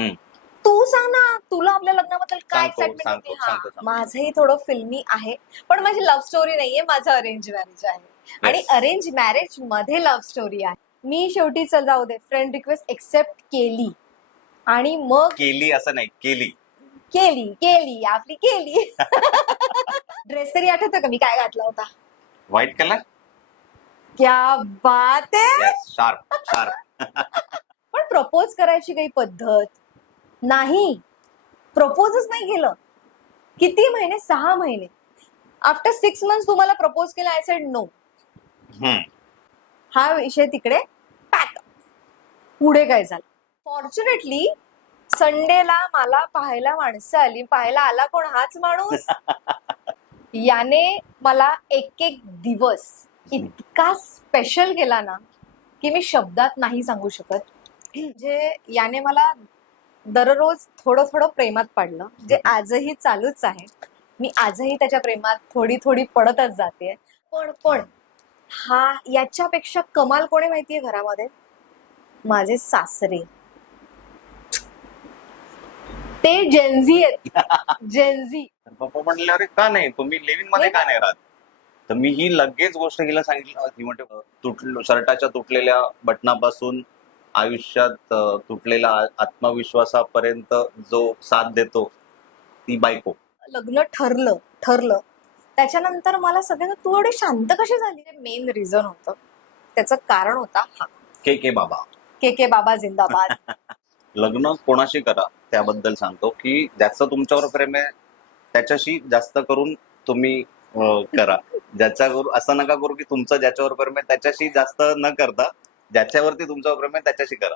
हम्म. तू सांग ना, तुला आपल्या लग्नाबद्दल काय एक्साइटमेंट सांगतो, होती? सांगतो. माझंही थोडं फिल्मी आहे, पण माझी लव्ह स्टोरी नाहीये, माझं अरेंज मॅरेज आहे. आणि अरेंज मॅरेज मध्ये लव्ह स्टोरी आहे. मी शेवटी चल जाऊ दे फ्रेंड रिक्वेस्ट एक्सेप्ट केली आणि मग केली असं नाही, केली. केली आपली केली. ड्रेस तरी आठवतं का मी काय घातला होता? White colour. क्या बात आहे. Sharp sharp. पण प्रपोज करायची काही पद्धत नाही. प्रपोजच नाही केलं. किती महिने? 6 महिने. आफ्टर 6 months तुम्हाला प्रपोज केलं, आय सेड नो. हा विषय तिकडे पॅक. पुढे काय झालं? फॉर्च्युनेटली संडेला मला पाहायला माणसं आली. पाहायला आला कोण? हाच माणूस. याने मला एक एक दिवस इतका स्पेशल केला ना की मी शब्दात नाही सांगू शकत. म्हणजे याने मला दररोज थोडं थोडं प्रेमात पडलं, जे आजही चालूच आहे. मी आजही त्याच्या प्रेमात थोडी थोडी पडतच जाते. पण हा याच्यापेक्षा कमाल कोणी माहितीये घरामध्ये? माझे सासरे. ते जेनझी आहेत. जेनझी. पप्पा म्हणले अरे का नाही तुम्ही लिव्हिंग मध्ये का नाही राहत? तर मी ही लगेच गोष्ट हिला सांगितलं. ती म्हणते शर्टाच्या तुटलेल्या बटनापासून आयुष्यात तुटलेल्या आत्मविश्वासापर्यंत जो साथ देतो ती बायको. लग्न ठरलं त्याच्यानंतर मला सगळ्यांना तू एवढी शांत कशी झाली? मेन रिझन होतं, त्याचं कारण होता हा के बाबा. के बाबा जिंदाबाद. लग्न कोणाशी करा त्याबद्दल सांगतो की ज्याचं तुमच्यावर प्रेम आहे त्याच्याशी जास्त करून तुम्ही करा. ज्याच्यावर असं नका करू की तुमचं ज्याच्यावर प्रेम आहे त्याच्याशी जास्त न करता ज्याच्यावरती तुमचं प्रेम आहे त्याच्याशी करा.